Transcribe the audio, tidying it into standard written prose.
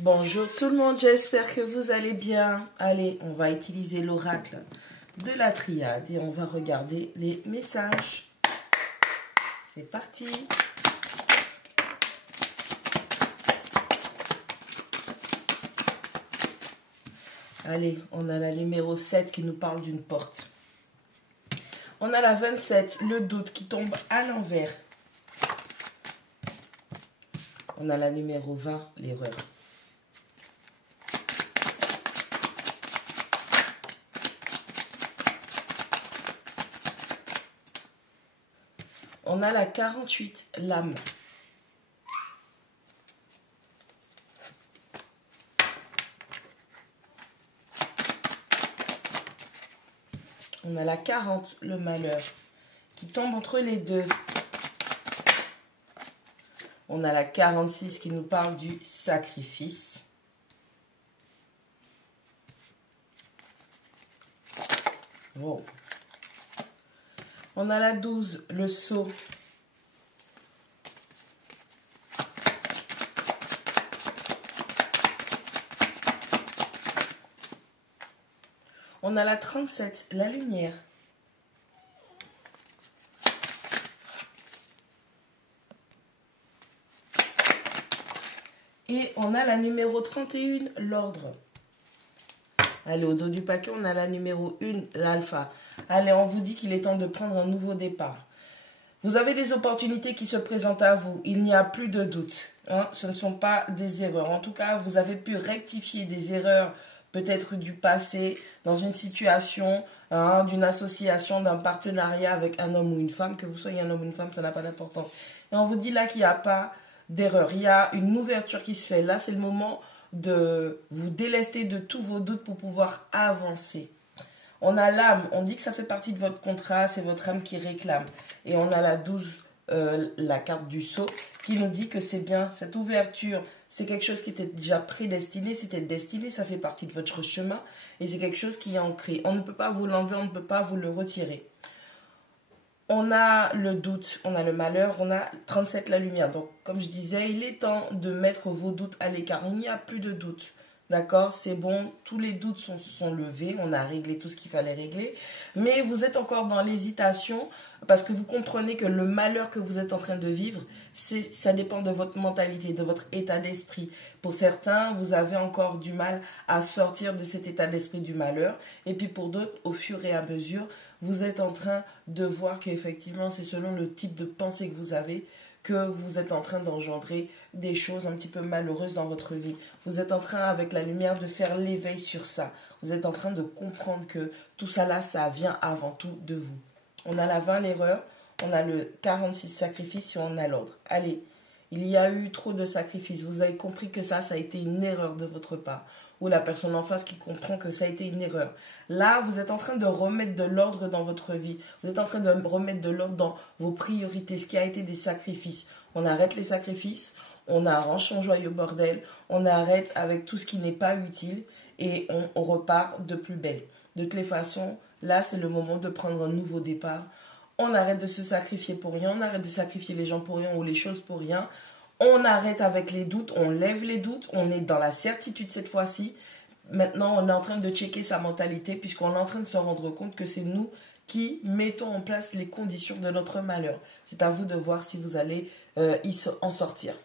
Bonjour tout le monde, j'espère que vous allez bien. Allez, on va utiliser l'oracle de la triade et on va regarder les messages. C'est parti. Allez, on a la numéro 7 qui nous parle d'une porte. On a la 27, le doute qui tombe à l'envers. On a la numéro 20, l'erreur. On a la 48, l'âme. On a la 40, le malheur, qui tombe entre les deux. On a la 46 qui nous parle du sacrifice. Wow. On a la 12, le sceau. On a la 37, la lumière. Et on a la numéro 31, l'ordre. Allez, au dos du paquet, on a la numéro 1, l'alpha. Allez, on vous dit qu'il est temps de prendre un nouveau départ. Vous avez des opportunités qui se présentent à vous. Il n'y a plus de doute. Hein? Ce ne sont pas des erreurs. En tout cas, vous avez pu rectifier des erreurs peut-être du passé, dans une situation, hein, d'une association, d'un partenariat avec un homme ou une femme. Que vous soyez un homme ou une femme, ça n'a pas d'importance. Et on vous dit là qu'il n'y a pas d'erreur. Il y a une ouverture qui se fait. Là, c'est le moment de vous délester de tous vos doutes pour pouvoir avancer. On a l'âme, on dit que ça fait partie de votre contrat, c'est votre âme qui réclame. Et on a la 12, la carte du sceau, qui nous dit que c'est bien, cette ouverture, c'est quelque chose qui était déjà prédestiné, c'était destiné, ça fait partie de votre chemin. Et c'est quelque chose qui est ancré. On ne peut pas vous l'enlever, on ne peut pas vous le retirer. On a le doute, on a le malheur, on a 37 la lumière. Donc, comme je disais, il est temps de mettre vos doutes à l'écart. Il n'y a plus de doute. D'accord, c'est bon, tous les doutes sont levés, on a réglé tout ce qu'il fallait régler. Mais vous êtes encore dans l'hésitation parce que vous comprenez que le malheur que vous êtes en train de vivre, ça dépend de votre mentalité, de votre état d'esprit. Pour certains, vous avez encore du mal à sortir de cet état d'esprit du malheur. Et puis pour d'autres, au fur et à mesure, vous êtes en train de voir qu'effectivement, c'est selon le type de pensée que vous avez que vous êtes en train d'engendrer des choses un petit peu malheureuses dans votre vie. Vous êtes en train, avec la lumière, de faire l'éveil sur ça. Vous êtes en train de comprendre que tout ça là, ça vient avant tout de vous. On a la 20, l'erreur. On a le 46, sacrifice, et on a l'ordre. Allez, il y a eu trop de sacrifices. Vous avez compris que ça a été une erreur de votre part. Ou la personne en face qui comprend que ça a été une erreur. Là, vous êtes en train de remettre de l'ordre dans votre vie. Vous êtes en train de remettre de l'ordre dans vos priorités, ce qui a été des sacrifices. On arrête les sacrifices, on arrange son joyeux bordel, on arrête avec tout ce qui n'est pas utile et on repart de plus belle. De toutes les façons, là, c'est le moment de prendre un nouveau départ. On arrête de se sacrifier pour rien, on arrête de sacrifier les gens pour rien ou les choses pour rien. On arrête avec les doutes, on lève les doutes, on est dans la certitude cette fois-ci. Maintenant, on est en train de checker sa mentalité puisqu'on est en train de se rendre compte que c'est nous qui mettons en place les conditions de notre malheur. C'est à vous de voir si vous allez en sortir.